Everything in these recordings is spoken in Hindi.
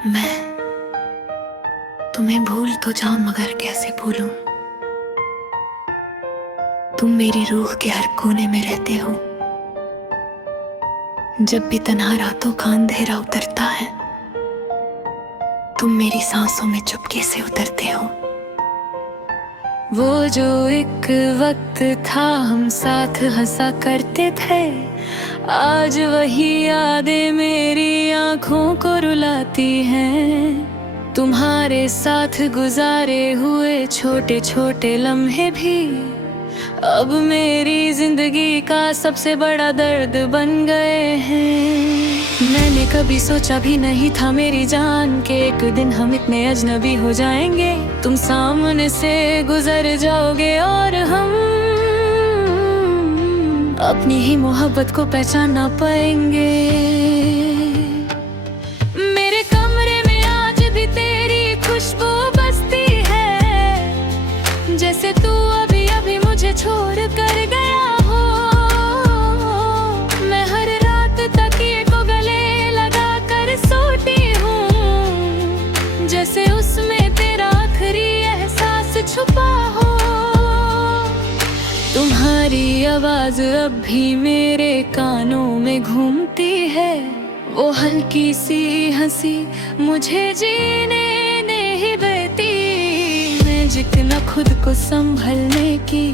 मैं तुम्हें भूल तो जाऊं मगर कैसे भूलूं। तुम मेरी रूह के हर कोने में रहते हो। जब भी तन्हा रातों का अंधेरा उतरता है, तुम मेरी सांसों में चुपके से उतरते हो। वो जो एक वक्त था हम साथ हंसा करते थे, आज वही यादें मेरी आंखों को रुलाती हैं। तुम्हारे साथ गुजारे हुए छोटे छोटे लम्हे भी अब मेरी जिंदगी का सबसे बड़ा दर्द बन गए हैं। मैंने कभी सोचा भी नहीं था मेरी जान के एक दिन हम इतने अजनबी हो जाएंगे। तुम सामने से गुजर जाओगे और हम अपनी ही मोहब्बत को पहचान ना पाएंगे। मेरे कमरे में आज भी तेरी खुशबू बसती है, जैसे तू अभी अभी मुझे छोड़ कर गया हो। मैं हर रात तकिए को गले लगा कर सोती हूँ, जैसे उसमें तेरा आखिरी एहसास छुपा हो। तुम्हारी आवाज अब भी मेरे कानों में घूमती है, वो हल्की सी हंसी मुझे जीने नहीं देती। मैं जितना खुद को संभलने की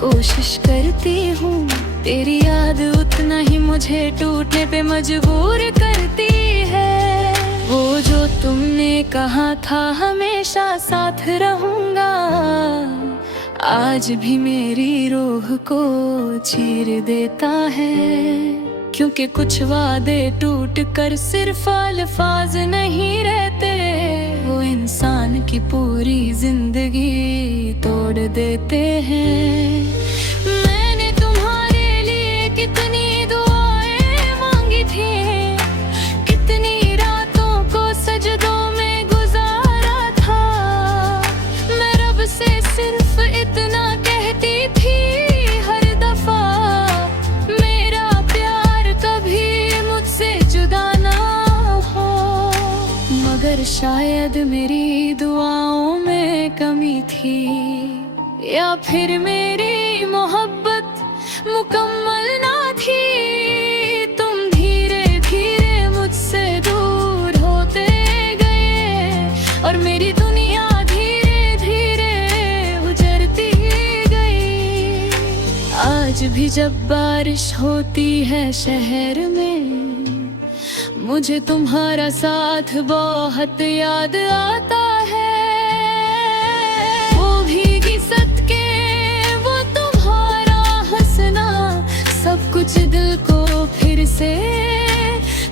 कोशिश करती हूँ, तेरी याद उतना ही मुझे टूटने पे मजबूर करती है। वो जो तुमने कहा था हमेशा साथ रहूंगा, आज भी मेरी रूह को चीर देता है। क्योंकि कुछ वादे टूट कर सिर्फ अल्फाज नहीं रहते, वो इंसान की पूरी जिंदगी तोड़ देते हैं। मैंने तुम्हारे लिए कितनी दुआएं मांगी थी, कितनी रातों को सजदों में गुजारा था। मैं रब से सिर्फ इतना कहती थी हर दफा, मेरा प्यार कभी मुझसे जुदा ना हो। मगर शायद मेरी दुआओं में कमी थी, या फिर मेरी मोहब्बत मुकम्मल ना थी। तुम धीरे धीरे मुझसे दूर होते गए और मेरी दुनिया धीरे धीरे उजड़ती गई। आज भी जब बारिश होती है शहर में, मुझे तुम्हारा साथ बहुत याद आता है। वो भीगी सदके, वो तुम्हारा हंसना, सब कुछ दिल को फिर से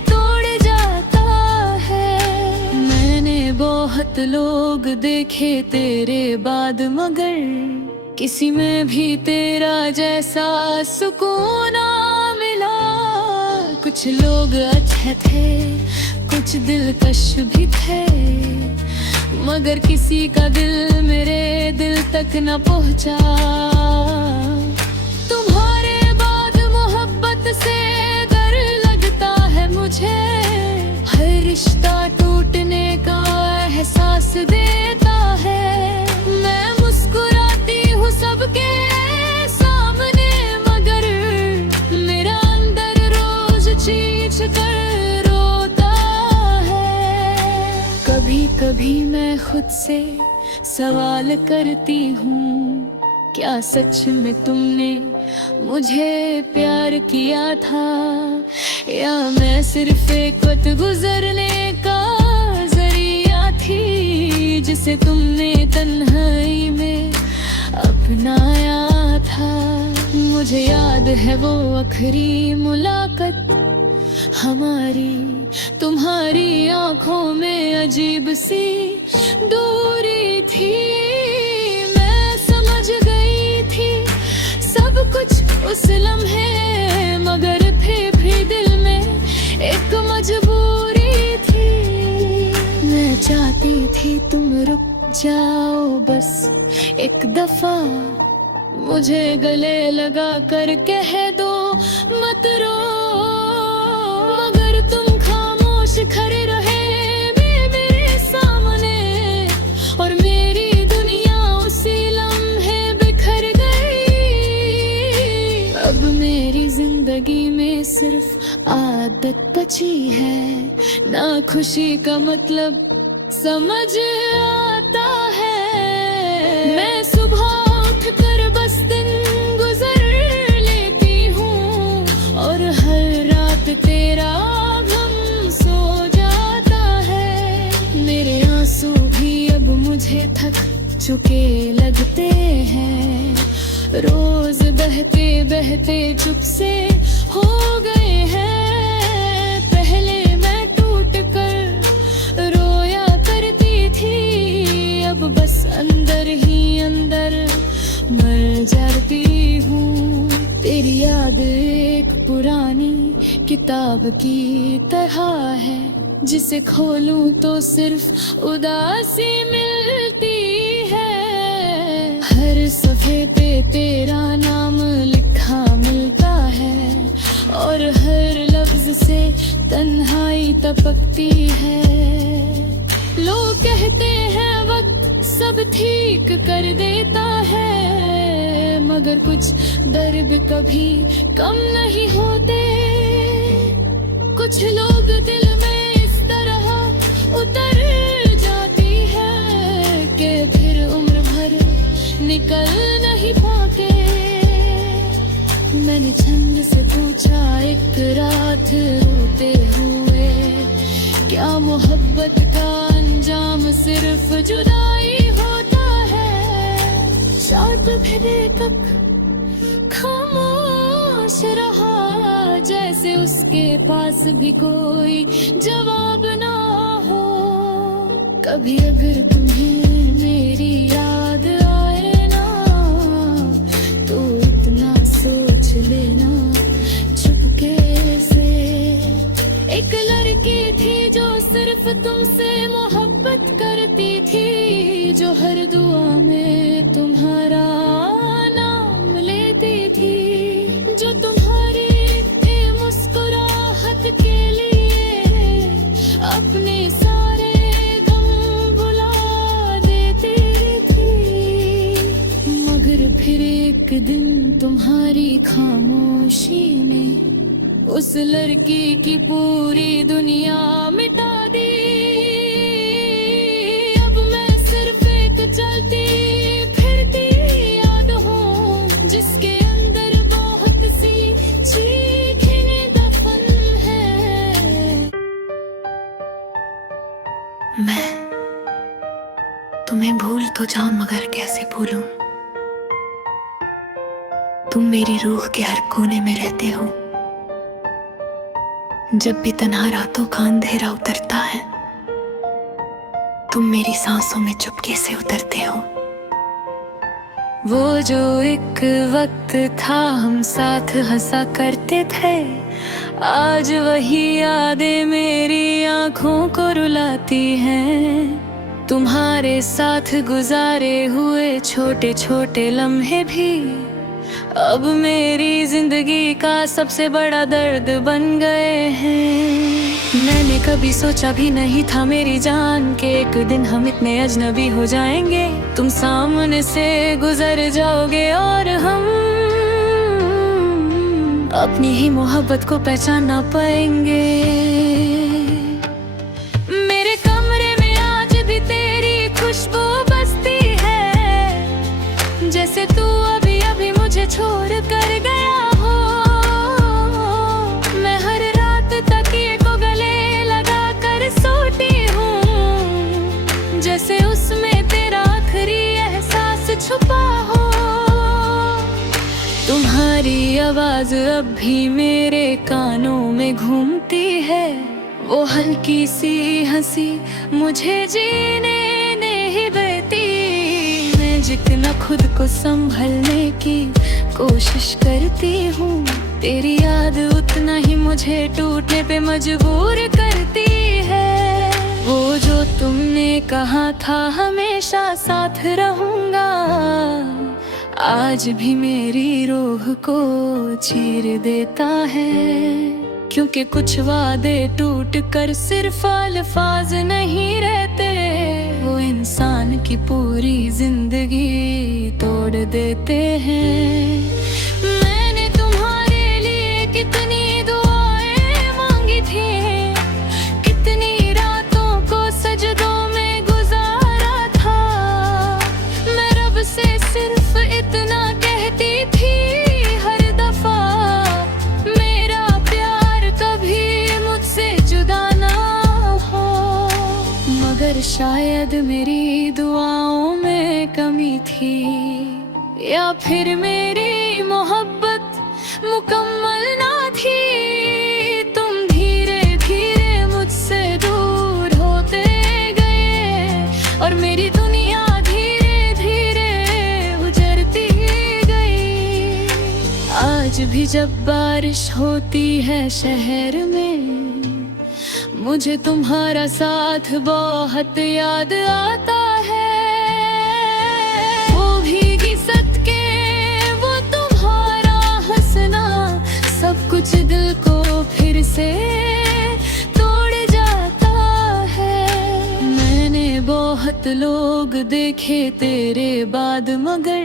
तोड़ जाता है। मैंने बहुत लोग देखे तेरे बाद, मगर किसी में भी तेरा जैसा सुकून ना मिला। कुछ लोग अच्छे थे, कुछ दिलकश भी थे, मगर किसी का दिल मेरे दिल तक न पहुंचा। तुम्हारे बाद मोहब्बत से डर लगता है मुझे, हर रिश्ता टूटने का एहसास देता है। मैं मुस्कुराती हूँ सबके सामने, मगर मेरा अंदर रोज चीख कर रोता है। कभी कभी मैं खुद से सवाल करती हूँ, क्या सच में तुमने मुझे प्यार किया था, या मैं सिर्फ एक वक्त गुजरने का जरिया थी, जिसे तुमने तन्हाई में अपनाया था। मुझे याद है वो आखिरी मुलाकात हमारी, तुम्हारी आंखों में अजीब सी दूरी थी। मैं समझ गई थी सब कुछ उस लम्हे, मगर फिर भी दिल में एक मजबूरी थी। मैं चाहती थी तुम रुक जाओ बस एक दफा, मुझे गले लगा कर कह दो मत रो, मगर तुम खामोश खड़े रहे। आदत बची है। ना खुशी का मतलब समझ आता है। मैं सुबह उठकर बस दिन गुजर लेती हूँ और हर रात तेरा गम सो जाता है। मेरे आंसू भी अब मुझे थक चुके लगते हैं। रोज बहते बहते चुप से हो गए हैं। पहले मैं टूट कर रोया करती थी, अब बस अंदर ही अंदर मर जाती हूँ। तेरी याद एक पुरानी किताब की तरह है, जिसे खोलूं तो सिर्फ उदासी मिलती है। हर सफ़े पे तेरा नाम लिखा मिलता है और हर लफ्ज से तन्हाई टपकती है। लोग कहते हैं वक्त सब ठीक कर देता है, मगर कुछ दर्द कभी कम नहीं होते। कुछ लोग दिल में इस तरह उतर जाती है कि फिर उम्र भर निकल नहीं पाते। मैंने चंद से पूछा एक रात रोते हुए, क्या मोहब्बत का अंजाम सिर्फ जुदाई होता है? शायद फिर तक खामोश रहा, जैसे उसके पास भी कोई जवाब ना हो। कभी अगर तुम्हें मेरी याद आए ना, तो इतना सोच लेना चुपके से। एक लड़की थी जो सिर्फ तुमसे मोहब्बत करती थी, जो हर दुआ में तुम्हारा नाम लेती थी, जो तुम्हारी मुस्कुराहट के लिए अपने सारे गम भुला देती थी। मगर फिर एक दिन तुम्हारी खामोशी ने उस लड़की की पूरी दुनिया मिटा दी। अब मैं सिर्फ एक चलती फिरती याद हूँ, जिसके अंदर बहुत सी चीखें दफन है। मैं तुम्हें भूल तो जाऊं, मगर कैसे भूलूं? तुम मेरी रूह के हर कोने में रहते हो। जब भी तन्हा रातों का अंधेरा उतरता है, तुम मेरी सांसों में चुपके से उतरते हो। वो जो एक वक्त था हम साथ हंसा करते थे, आज वही यादें मेरी आंखों को रुलाती हैं। तुम्हारे साथ गुजारे हुए छोटे छोटे लम्हे भी अब मेरी जिंदगी का सबसे बड़ा दर्द बन गए हैं। मैंने कभी सोचा भी नहीं था मेरी जान के एक दिन हम इतने अजनबी हो जाएंगे। तुम सामने से गुजर जाओगे और हम अपनी ही मोहब्बत को पहचान ना पाएंगे। मेरे कमरे में आज भी तेरी खुशबू बसती है, जैसे तू अभी अभी मुझे छोड़ कर गया हो। मैं हर रात तकिए को गले लगा कर सोती हूँ, जैसे उसमें तेरा आखिरी एहसास छुपा हो। तुम्हारी आवाज अब भी मेरे कानों में घूमती है, वो हल्की सी हंसी मुझे जीने नहीं देती। मैं जितना खुद को संभलने की कोशिश करती हूँ, तेरी याद उतना ही मुझे टूटने पे मजबूर करती है। वो जो तुमने कहा था हमेशा साथ रहूंगा, आज भी मेरी रूह को चीर देता है। क्योंकि कुछ वादे टूट कर सिर्फ अल्फाज नहीं रहते, वो इंसान की पूरी जिंदगी तोड़ देते हैं। मैंने तुम्हारे लिए कितनी दुआएं मांगी पर शायद मेरी दुआओं में कमी थी, या फिर मेरी मोहब्बत मुकम्मल ना थी। तुम धीरे धीरे मुझसे दूर होते गए और मेरी दुनिया धीरे धीरे उजड़ती गई। आज भी जब बारिश होती है शहर में, मुझे तुम्हारा साथ बहुत याद आता है। वो भीगी सदके, वो तुम्हारा हंसना, सब कुछ दिल को फिर से तोड़ जाता है। मैंने बहुत लोग देखे तेरे बाद, मगर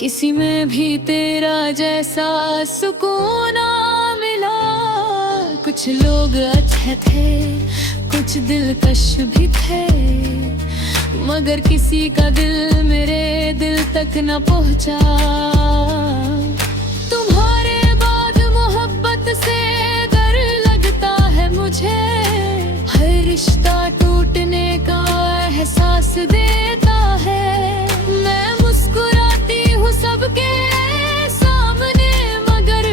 किसी में भी तेरा जैसा सुकून ना मिला। कुछ लोग अच्छे थे, कुछ दिलकश भी थे, मगर किसी का दिल मेरे दिल तक न पहुंचा। तुम्हारे बाद मोहब्बत से डर लगता है मुझे, हर रिश्ता टूटने का एहसास देता है। मैं मुस्कुराती हूँ सबके सामने, मगर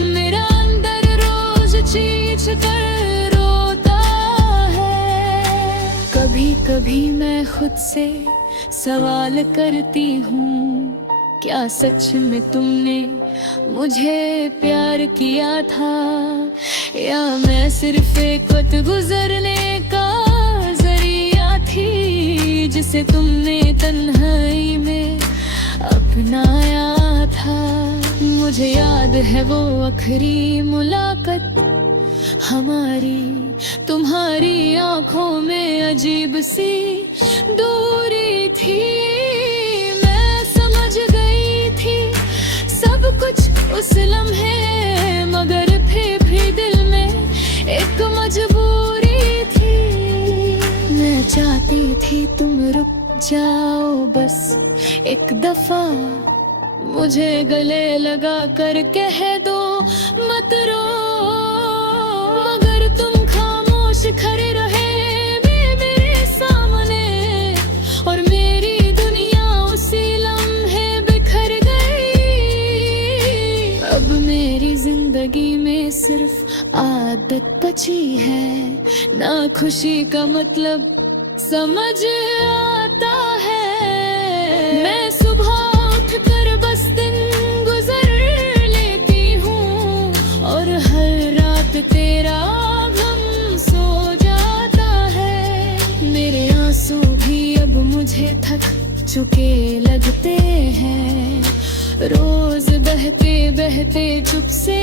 मेरा अंदर रोज चीख कर रोता है। कभी कभी मैं खुद से सवाल करती हूँ, क्या सच में तुमने मुझे प्यार किया था, या मैं सिर्फ एक वक्त गुजरने का जरिया थी, जिसे तुमने तन्हाई में अपनाया था। मुझे याद है वो आखिरी मुलाकात हमारी, तुम्हारी आंखों में अजीब सी दूरी थी। मैं समझ गई थी सब कुछ उस लम्हे, मगर फिर भी दिल में एक मजबूरी थी। मैं चाहती थी तुम रुक जाओ बस एक दफा, मुझे गले लगा कर कह दो मत रो, मगर तुम खामोश खड़े रहे मेरे सामने, और मेरी दुनिया उसी लम्हे बिखर गई। अब मेरी जिंदगी में सिर्फ आदत बची है, ना खुशी का मतलब समझ आता है। मैं सुबह उठकर बस दिन गुजर लेती हूँ, और हर रात तेरा गम सो जाता है। मेरे आंसू भी अब मुझे थक चुके लगते हैं, रोज बहते बहते चुप से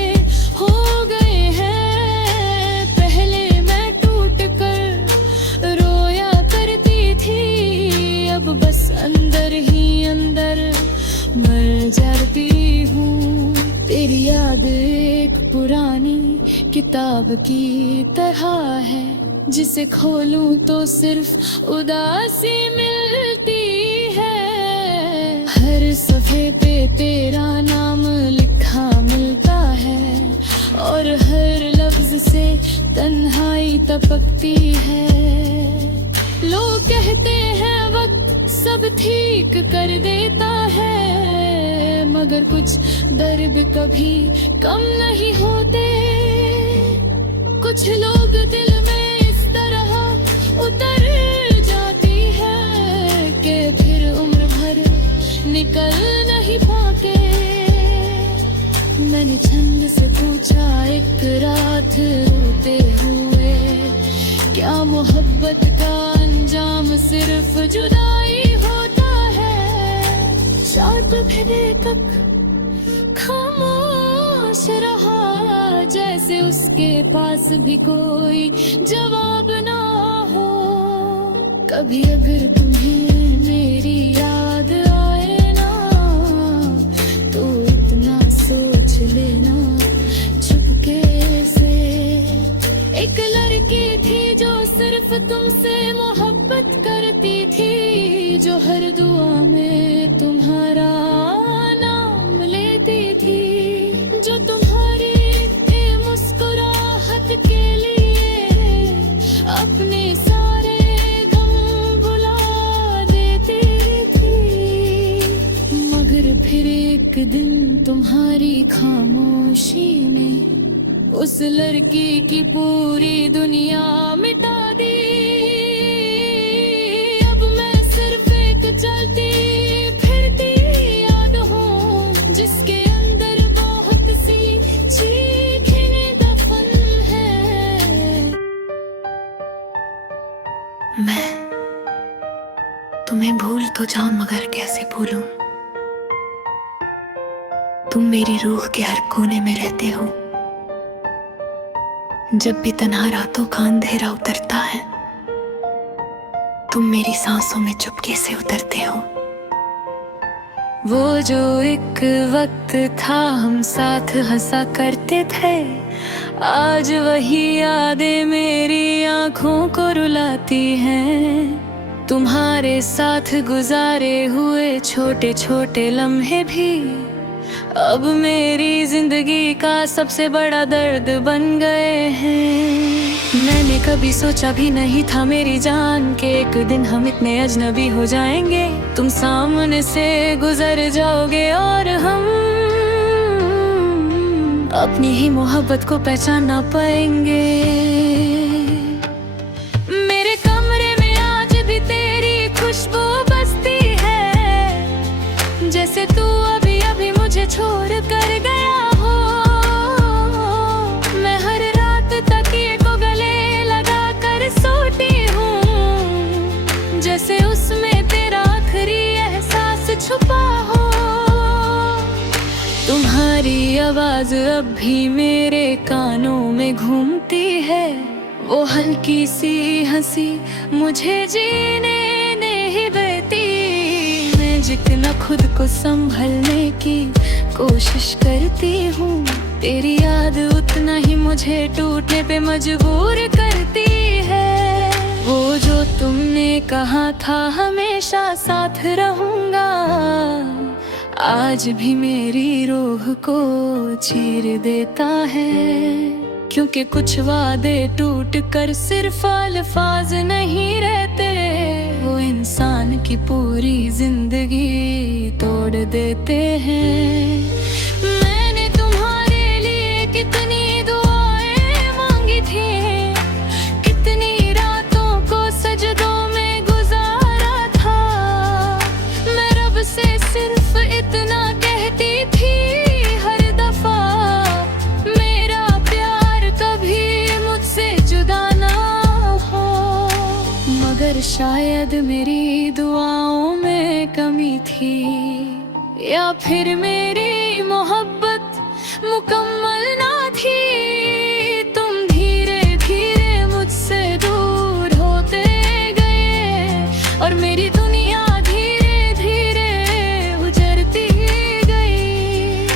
हो गए हैं। पहले मैं टूट कर रोया करती थी, अब बस अंदर ही अंदर मर जाती हूँ। तेरी याद एक पुरानी किताब की तरह है, जिसे खोलूं तो सिर्फ उदासी मिलती है। हर सफ़े पे तेरा नाम लिखा मिलता है, और हर लफ्ज से तन्हाई टपकती है। लोग कहते हैं वक्त सब ठीक कर देता है, मगर कुछ दर्द कभी कम नहीं होते। कुछ लोग दिल में इस तरह उतर जाती है कि फिर उम्र भर निकल नहीं पाते। मैंने छंद से पूछा एक रात रोते हुए, क्या मोहब्बत का अंजाम सिर्फ जुदाई होता है। शायद फिर तक खामोश रहा, जैसे उसके पास भी कोई जवाब ना हो। कभी अगर तुम्हें मेरी याद आए ना, तो इतना सोच लेना चुपके से। एक लड़की थी जो सिर्फ तुमसे मोहब्बत करती थी, जो हर दुआ में तुम्हारा नाम लेती थी, जो तुम्हारी मुस्कुराहट के लिए अपने सारे एक दिन तुम्हारी खामोशी ने उस लड़की की पूरी दुनिया मिटा दी। अब मैं सिर्फ एक चलती फिरती याद हूँ जिसके अंदर बहुत सी चीखें दफन है। मैं तुम्हें भूल तो जाऊं मगर कैसे भूलूं। तुम मेरी रूह के हर कोने में रहते हो। जब भी तन्हा रातों का अंधेरा उतरता है तुम मेरी सांसों में चुपके से उतरते हो। वो जो एक वक्त था हम साथ हंसा करते थे, आज वही यादें मेरी आंखों को रुलाती हैं। तुम्हारे साथ गुजारे हुए छोटे छोटे लम्हे भी अब मेरी जिंदगी का सबसे बड़ा दर्द बन गए हैं। मैंने कभी सोचा भी नहीं था मेरी जान के एक दिन हम इतने अजनबी हो जाएंगे। तुम सामने से गुजर जाओगे और हम अपनी ही मोहब्बत को पहचान ना पाएंगे। मेरे कमरे में आज भी तेरी खुशबू बसती है, जैसे तू अभी अभी मुझे छोड़ कर गया हो। मैं हर रात तकिए को गले लगा कर सोती हूँ, जैसे उसमें तेरा आखिरी एहसास छुपा हो। तुम्हारी आवाज अब भी मेरे कानों में घूमती है, वो हल्की सी हंसी मुझे जीने नहीं देती। मैं जितना खुद को संभलने की कोशिश करती हूँ, तेरी याद उतना ही मुझे टूटने पे मजबूर करती है। वो जो तुमने कहा था हमेशा साथ रहूंगा, आज भी मेरी रूह को चीर देता है। क्योंकि कुछ वादे टूट कर सिर्फ अल्फाज नहीं रहते, वो इंसान की पूरी जिंदगी तोड़ देते हैं। मैंने तुम्हारे लिए कितनी दुआएं मांगी थी, कितनी रातों को सजदों में गुजारा था। मैं रब से सिर्फ इतना कहती थी हर दफा, मेरा प्यार कभी मुझसे जुदा ना हो। मगर शायद मेरी दुआओं में कमी थी, या फिर मेरी मोहब्बत मुकम्मल ना थी। तुम धीरे धीरे मुझसे दूर होते गए और मेरी दुनिया धीरे धीरे उजड़ती गई।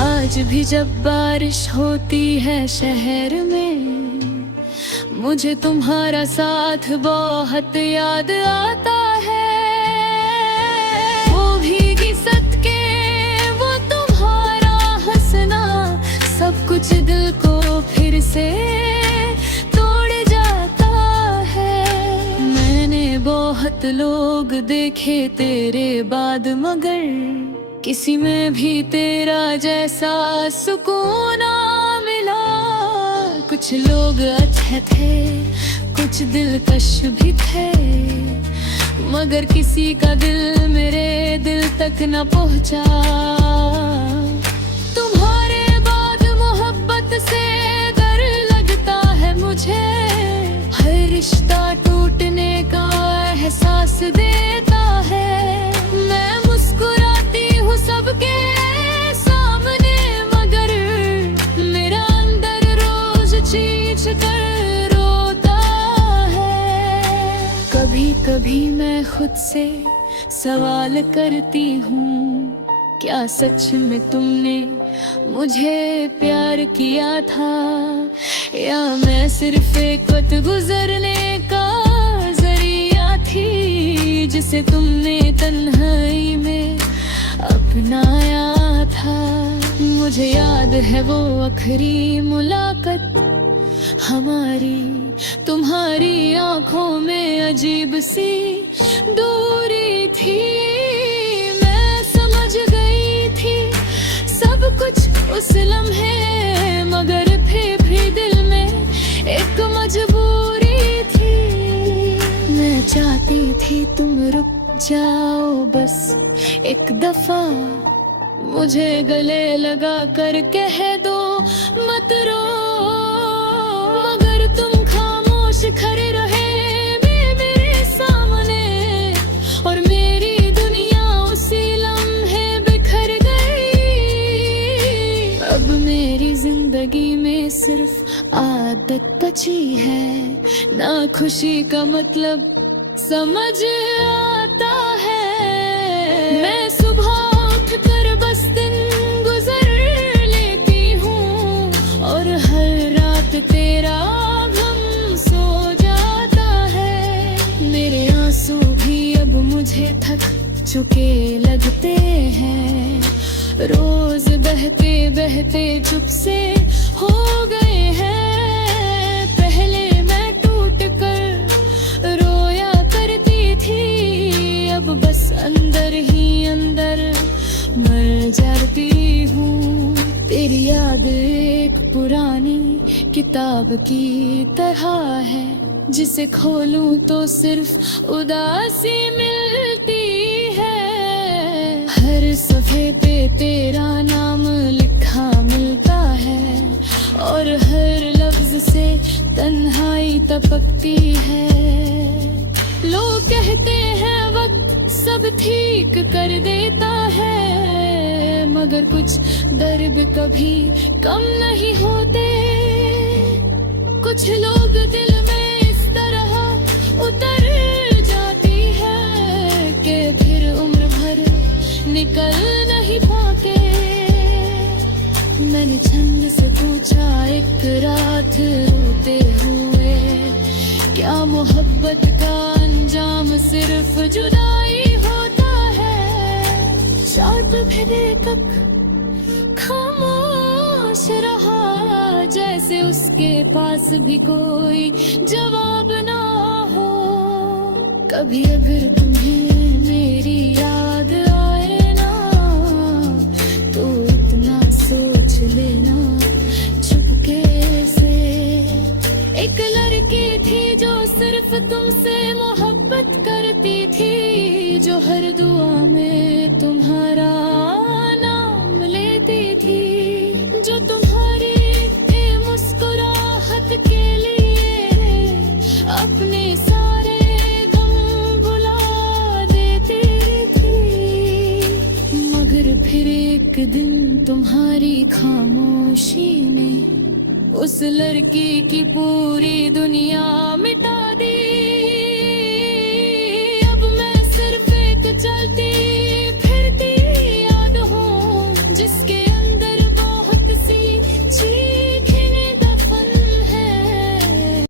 आज भी जब बारिश होती है शहर में, मुझे तुम्हारा साथ बहुत याद आता है। वो भीगी सदके वो तुम्हारा हंसना, सब कुछ दिल को फिर से तोड़ जाता है। मैंने बहुत लोग देखे तेरे बाद, मगर किसी में भी तेरा जैसा सुकून ना मिला। कुछ लोग अच्छे थे, कुछ दिलकश भी थे, मगर किसी का दिल मेरे दिल तक न पहुंचा। तुम्हारे बाद मोहब्बत से डर लगता है मुझे, हर रिश्ता टूटने का एहसास देता है। मैं मुस्कुराती हूँ सबके सामने, मगर मेरा अंदर रोज चीख कर रोता है। कभी कभी मैं खुद से सवाल करती हूँ, क्या सच में तुमने मुझे प्यार किया था, या मैं सिर्फ एक वक्त गुजरने का जरिया थी जिसे तुमने तन्हाई में अपनाया था। मुझे याद है वो आखिरी मुलाकात हमारी, तुम्हारी आंखों में अजीब सी दूरी थी। मैं समझ गई थी सब कुछ उस लम्हे, मगर फिर भी दिल में एक मजबूरी थी। मैं चाहती थी तुम रुक जाओ बस एक दफा, मुझे गले लगा कर कह दो मत रो, मगर तुम खामोश खड़े रहे मेरे सामने, और मेरी दुनिया उसी लम्हे बिखर गई। अब मेरी जिंदगी में सिर्फ आदत बची है, ना खुशी का मतलब समझ आता है। मैं सुबह उठ कर बस दिन गुजर लेती हूँ, और हर रात तेरा गम सो जाता है। मेरे आंसू भी अब मुझे थक चुके लगते हैं, रोज बहते बहते चुप से हो गए हैं। पहले मैं टूट कर रोया करती थी, अब बस अंदर ही अंदर मर जाती हूँ। तेरी याद एक पुरानी किताब की तरह है, जिसे खोलूं तो सिर्फ उदासी मिलती है। हर सफ़े पे तेरा नाम लिखा मिलता है, और हर लफ्ज से तन्हाई टपकती है। लोग कहते हैं वक्त सब ठीक कर देता है, मगर कुछ दर्द कभी कम नहीं होते। कुछ लोग दिल में इस तरह उतर जाती है कि फिर उम्र भर निकल नहीं पाते। मैंने छंद से पूछा एक रात रोते हुए, क्या मोहब्बत का अंजाम सिर्फ जुदाई होता है। शॉर्ट फिरे तक खामोश रहा, जैसे उसके पास भी कोई जवाब ना हो। कभी अगर तुम्हें मेरी याद आए ना, तो इतना सोच लेना चुपके से। एक लड़की थी जो सिर्फ तुमसे मोहब्बत करती थी, जो हर दुआ में तुम्हारा नाम लेती थी, जो तुम्हारी मुस्कुराहट के लिए अपने सारे गम भुला देती थी। मगर फिर एक दिन तुम्हारी खामोशी ने उस लड़की की पूरी दुनिया